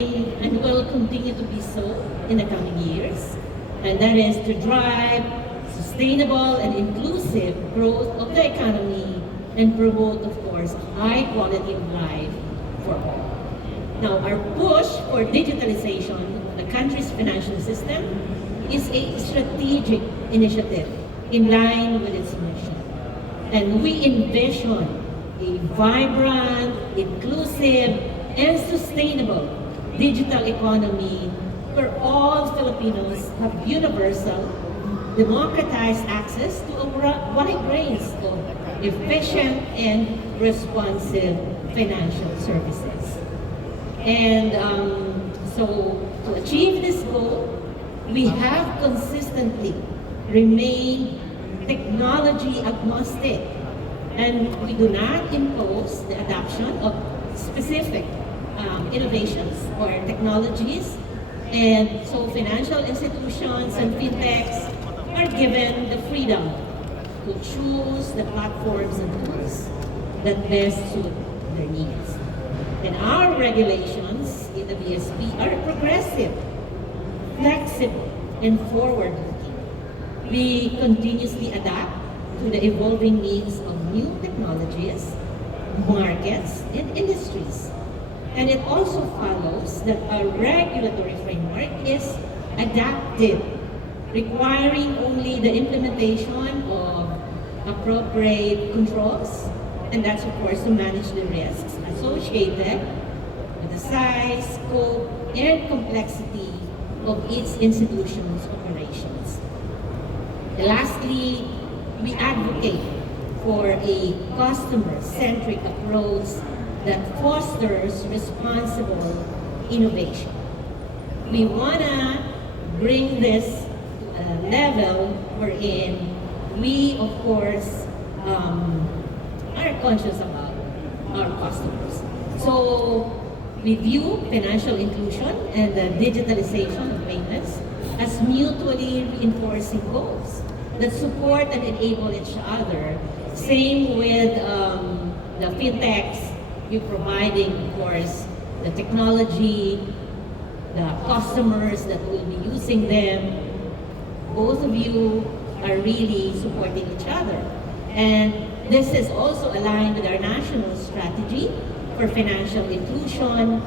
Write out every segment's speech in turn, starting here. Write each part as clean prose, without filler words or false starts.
and will continue to be so in the coming years, and that is to drive sustainable and inclusive growth of the economy and promote, of course, high quality of life for all. Now, our push for digitalization of the country's financial system is a strategic initiative in line with its mission. And we envision a vibrant, inclusive, and sustainable digital economy where all Filipinos have universal, democratized access to a wide range of efficient and responsive financial services. And so to achieve this goal, we have consistently remained technology agnostic, and we do not impose the adoption of specific innovations or technologies. And so financial institutions and fintechs are given the freedom to choose the platforms and tools that best suit their needs. And our regulations in the BSP are progressive, flexible, and forward-looking. We continuously adapt to the evolving needs of new technologies, markets, and industries. And it also follows that our regulatory framework is adaptive, requiring only the implementation of appropriate controls, and that's of course to manage the risks associated with the size, scope, and complexity of its institution's operations. And lastly, we advocate for a customer-centric approach that fosters responsible innovation. We want to bring this to a level wherein we, of course, are conscious about our customers. So we view financial inclusion and the digitalization of payments as mutually reinforcing goals that support and enable each other. Same with the fintechs, you providing, of course, the technology, the customers that will be using them. Both of you are really supporting each other. And this is also aligned with our national strategy for financial inclusion.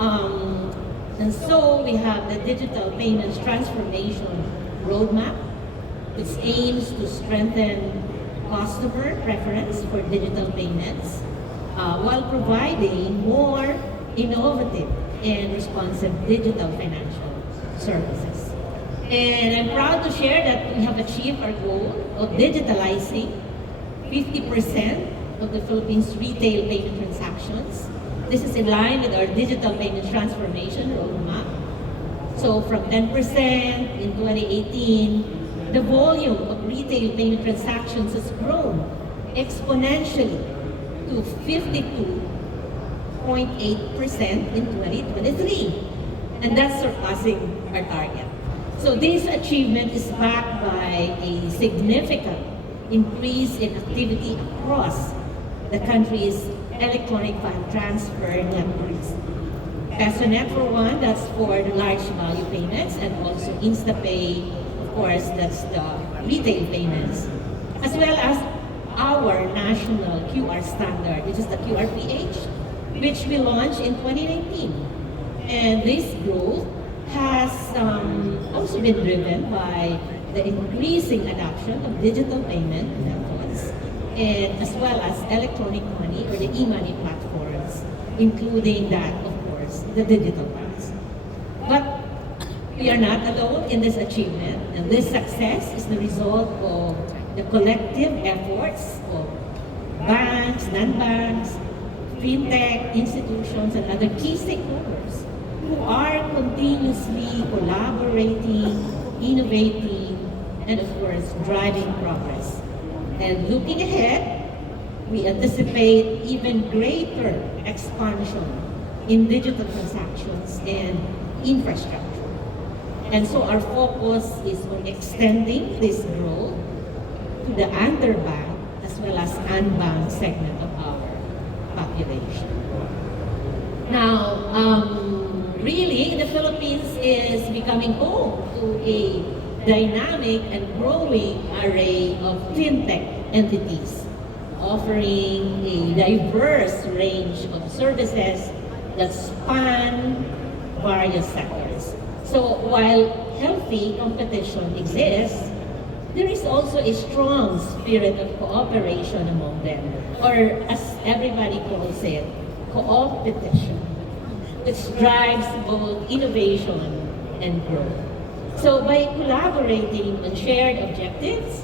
And so we have the digital payments transformation roadmap, which aims to strengthen customer preference for digital payments while providing more innovative and responsive digital financial services. And I'm proud to share that we have achieved our goal of digitalizing 50% of the Philippines' retail payment transactions. This is in line with our digital payment transformation roadmap. So from 10% in 2018, the volume of retail payment transactions has grown exponentially to 52.8% in 2023. And that's surpassing our target. So this achievement is backed by a significant increase in activity across the country's electronic fund transfer networks. PesoNet for one, that's for the large value payments, and also InstaPay, of course, that's the retail payments, as well as our national QR standard, which is the QRPH, which we launched in 2019. And this growth has also been driven by the increasing adoption of digital payment methods, and as well as electronic money or the e-money platforms, including that, of course, the digital banks. But we are not alone in this achievement, and this success is the result of the collective efforts of banks, non-banks, fintech institutions, and other key stakeholders who are continuously collaborating, innovating, and of course, driving progress. And looking ahead, we anticipate even greater expansion in digital transactions and infrastructure. And so our focus is on extending this growth to the underbanked as well as unbanked segment of our population. Now, Really, the Philippines is becoming home to a dynamic and growing array of fintech entities, offering a diverse range of services that span various sectors. So while healthy competition exists, there is also a strong spirit of cooperation among them, or as everybody calls it, co-opetition, which drives both innovation and growth. So by collaborating on shared objectives,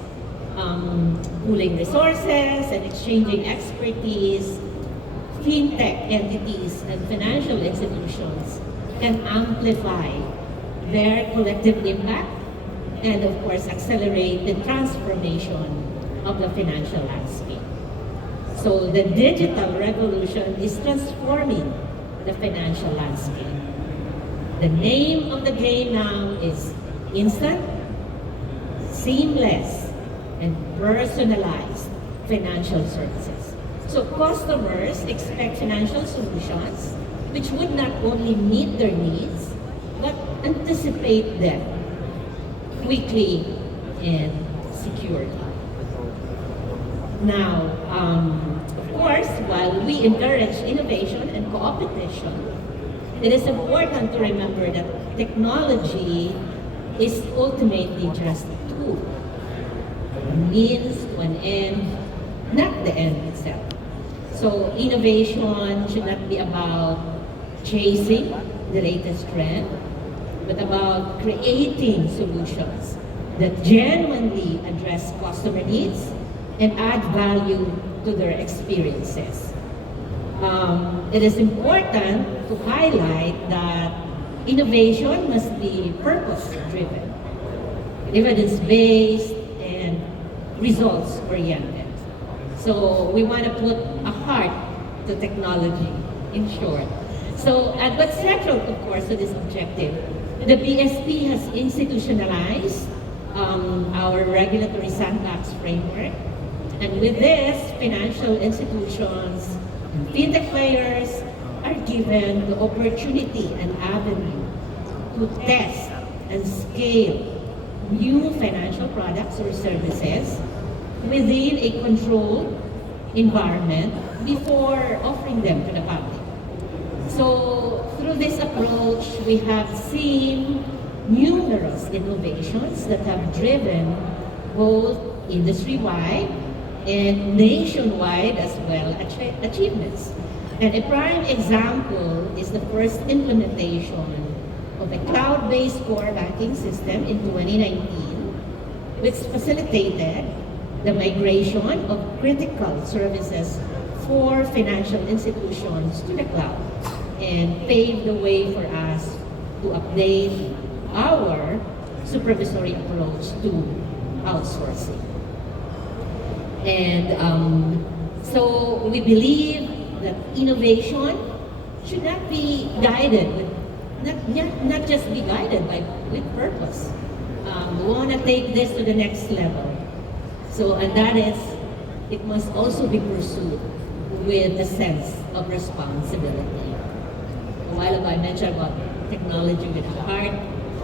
pooling resources and exchanging expertise, fintech entities and financial institutions can amplify their collective impact and of course accelerate the transformation of the financial landscape. So the digital revolution is transforming the financial landscape. The name of the game now is instant, seamless, and personalized financial services. So customers expect financial solutions which would not only meet their needs, but anticipate them quickly and securely. Now, of course, while we encourage innovation and competition, it is important to remember that technology is ultimately just a tool, a means to an end, not the end itself. So innovation should not be about chasing the latest trend, but about creating solutions that genuinely address customer needs and add value to their experiences. It is important to highlight that innovation must be purpose-driven, evidence-based, and results-oriented. So we want to put a heart to technology, in short. So, but central, of course, to this objective, the BSP has institutionalized our regulatory sandbox framework. And with this, financial institutions and fintech players are given the opportunity and avenue to test and scale new financial products or services within a controlled environment before offering them to the public. So through this approach, we have seen numerous innovations that have driven both industry-wide and nationwide as well achievements. And a prime example is the first implementation of a cloud-based core banking system in 2019, which facilitated the migration of critical services for financial institutions to the cloud and paved the way for us to update our supervisory approach to outsourcing. And so we believe that innovation should not be guided with, not just be guided with purpose. We want to take this to the next level. So, and that is, it must also be pursued with a sense of responsibility. A while ago I mentioned about technology with a heart.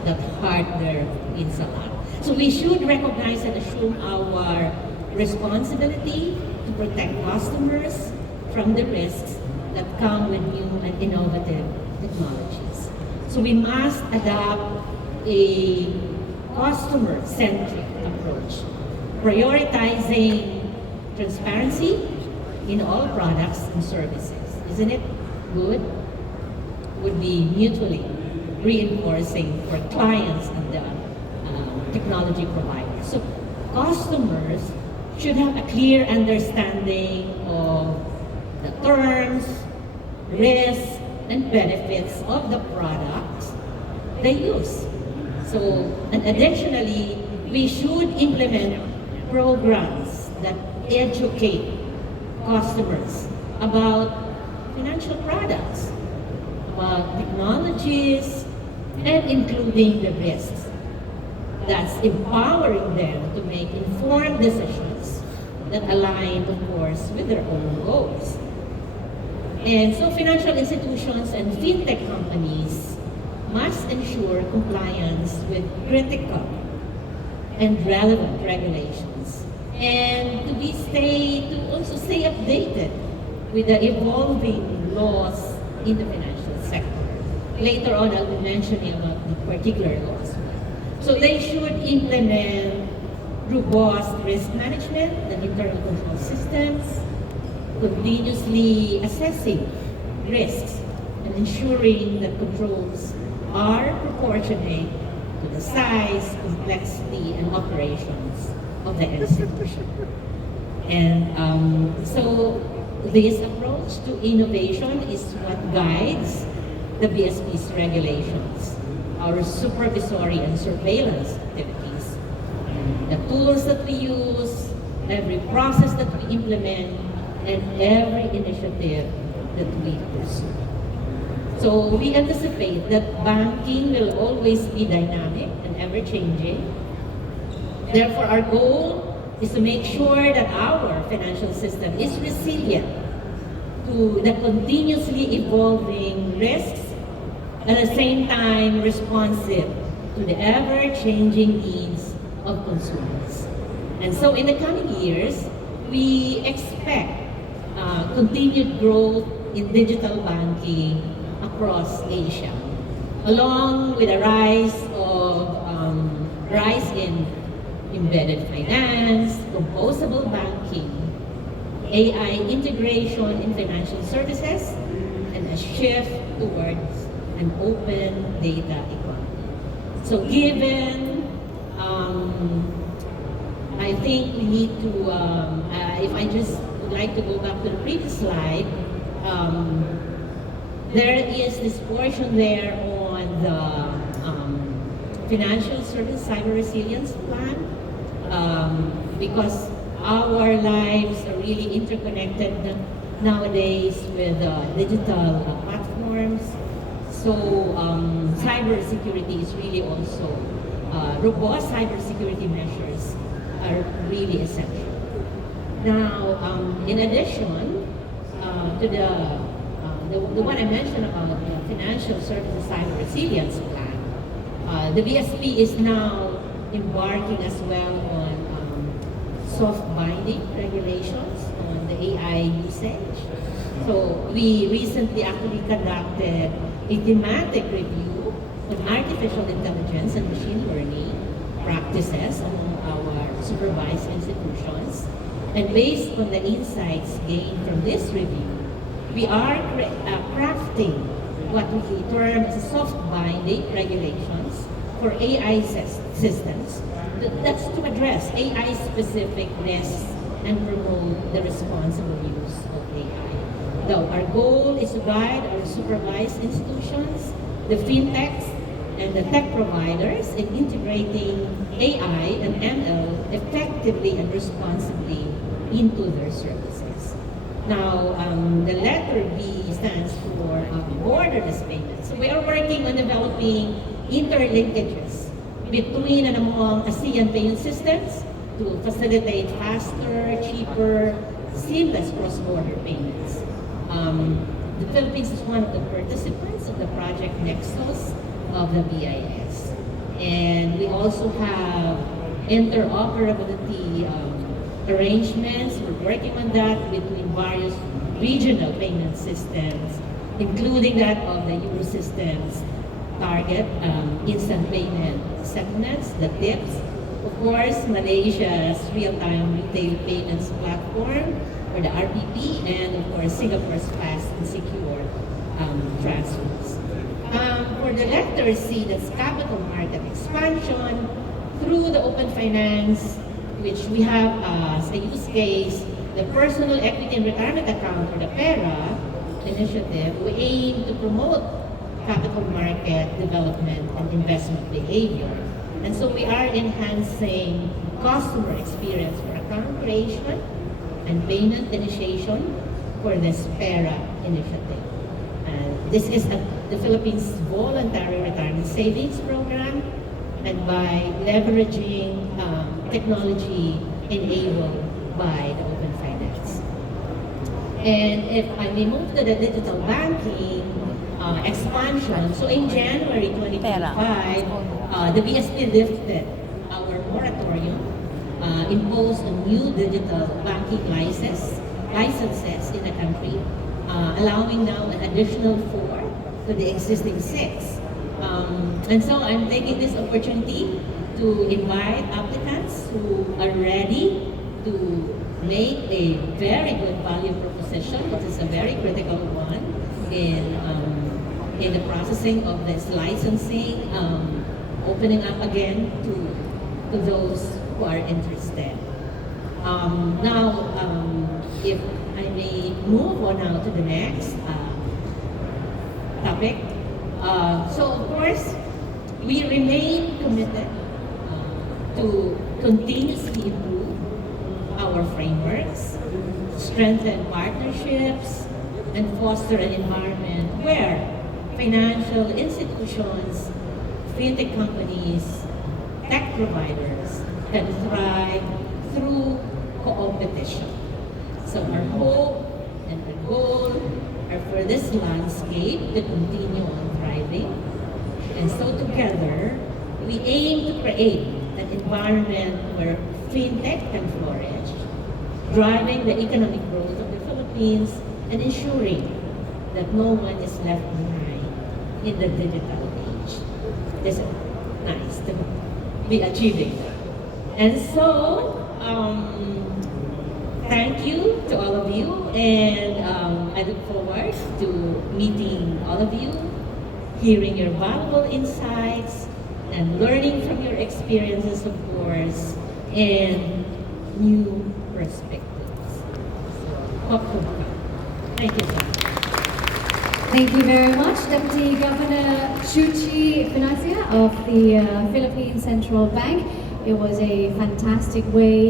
That heart there means a lot. So we should recognize and assume our responsibility to protect customers from the risks that come with new and innovative technologies. So we must adopt a customer-centric approach, prioritizing transparency in all products and services. Isn't it good? Would be mutually reinforcing for clients and the technology providers. So customers should have a clear understanding of the terms, risks, and benefits of the products they use. So, and additionally, we should implement programs that educate customers about financial products, about technologies, and including the risks. That's empowering them to make informed decisions that align, of course, with their own goals. And so financial institutions and fintech companies must ensure compliance with critical and relevant regulations, and to also stay updated with the evolving laws in the financial sector. Later on, I'll be mentioning about the particular laws. So they should implement robust risk management and internal control systems, continuously assessing risks and ensuring that controls are proportionate to the size, complexity, and operations of the institution. And so this approach to innovation is what guides the BSP's regulations, our supervisory and surveillance activities, the tools that we use, every process that we implement, and every initiative that we pursue. So we anticipate that banking will always be dynamic and ever-changing. Therefore, our goal is to make sure that our financial system is resilient to the continuously evolving risks, at the same time responsive to the ever-changing needs of consumers. And so in the coming years, we expect continued growth in digital banking across Asia, along with a rise in embedded finance, composable banking, AI integration in financial services, and a shift towards an open data economy. So given, I think we need to, if I just would like to go back to the previous slide, there is this portion there on the financial service cyber resilience plan, because our lives are really interconnected nowadays with digital platforms. So cybersecurity is really also, robust cybersecurity measures are really essential. Now, in addition to the one I mentioned about the Financial Services Cyber Resilience Plan, the BSP is now embarking as well on soft binding regulations on the AI usage. So we recently actually conducted a thematic review on artificial intelligence and machine learning practices among our supervised institutions. And based on the insights gained from this review, we are crafting what we term as soft binding regulations for AI systems. That's to address AI-specific risks and promote the responsible use of AI. Now, our goal is to guide our supervised institutions, the fintechs, and the tech providers in integrating AI and ML effectively and responsibly into their services. Now, the letter B stands for borderless payments. So we are working on developing interlinkages between and among ASEAN payment systems to facilitate faster, cheaper, seamless cross-border payments. The Philippines is one of the participants of the Project Nexus of the BIS. And we also have interoperability arrangements. We're working on that between various regional payment systems, including that of the Eurosystem's target instant payment settlements, the TIPS. Of course, Malaysia's real-time retail payments platform, or the RPP, and of course, Singapore's fast and secure transfers. For the letter C, that's capital market expansion through the open finance, which we have as a use case, the personal equity and retirement account, or the PERA initiative. We aim to promote capital market development and investment behavior. And so we are enhancing customer experience for account creation and payment initiation for this PERA initiative. This is the Philippines' voluntary retirement savings program, and by leveraging technology enabled by the open finance. And if I may move to the digital banking, expansion. So in January 2025, the BSP lifted our moratorium, imposed a new digital banking licenses in the country, allowing now an additional 4 to the existing 6. And so I'm taking this opportunity to invite applicants who are ready to make a very good value proposition, which is a very critical one in the processing of this licensing, opening up again to those who are interested. Now, if I may move on now to the next topic. So of course, we remain committed to continuously improve our frameworks, strengthen partnerships, and foster an environment where financial institutions, fintech companies, tech providers can thrive through competition. So our hope and our goal are for this landscape to continue on thriving. And so together, we aim to create an environment where fintech can flourish, driving the economic growth of the Philippines and ensuring that no one is left behind in the digital age. It's nice to be achieving that. And so, thank you to all of you, and I look forward to meeting all of you, hearing your valuable insights, and learning from your experiences, of course, and new perspectives. So, thank you so much. Thank you very much, Deputy Governor Chuchi Fonacier of the Philippine Central Bank. It was a fantastic way